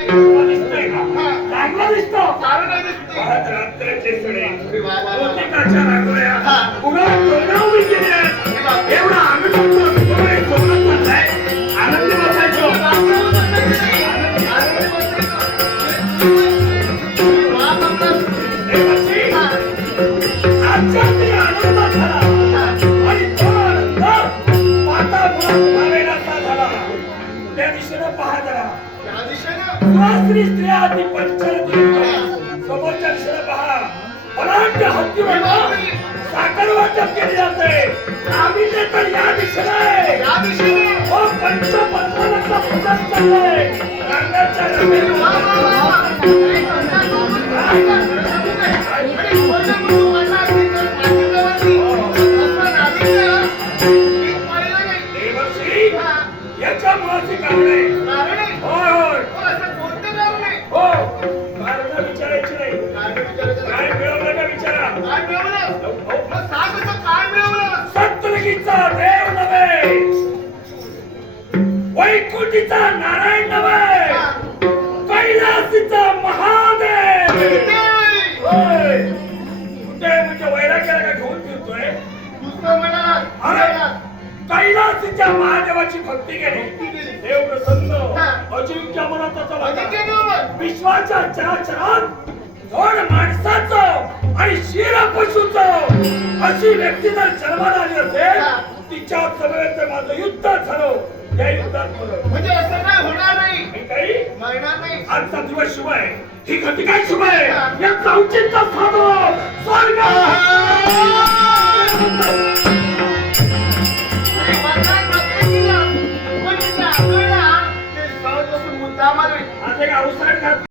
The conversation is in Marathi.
दिसतोय का? चांगला दिसतो. आज रात्रीचे सडे प्रत्येकाच्या रांगोळ्या पुन्हा तोरणा उभी केली आहेत. एवढा आनंद होतो. डोळे सोबत चाललाय. आनंद बसायचो. आजच्या तरी आनंद झाला आणि तो आनंद वातावरणात भावेनासा झाला. त्या दिशेनं पहा जरा. सुवासिनी स्त्रिया अति पंचरती समोरच्या दिशेनं पहा. परांच्या हत्तीवर साखर वाटप केली जाते. आम्ही ते तर या दिशेला आहे. हो पंचपद्मानाचा पूजन चाललंय. रंगाच्या याच्या मुळाचे कारण आहे. होय होय हो कारण विचारायची नाही. काय मिळवलं का विचारा. सप्तलकीचा देव नव्हे, वैकुंठीचा नारायण नव्हे, कैलासीचा महादेव. होय कुठे म्हणजे वैराग्याला का घेऊन फिरतोय. कैलासीच्या महादेवाची भक्ती केली. देव प्रसन्न अजिंक्य मनाचा विश्वाच्या चराचरात धोड माणसाचं आणि शिर पशुचं अशी व्यक्ती जर जन्माला आली असेल तिच्या समवेत माझं युद्ध झालं. या युद्धात म्हणजे असं काय होणार नाही. काही मिळणार नाही. आजचा दिवस शुभ आहे. ही गती काय शुभ आहे. याचा औचित्य साधो स्वर्ग मुद्दा मारून आज एक अवसर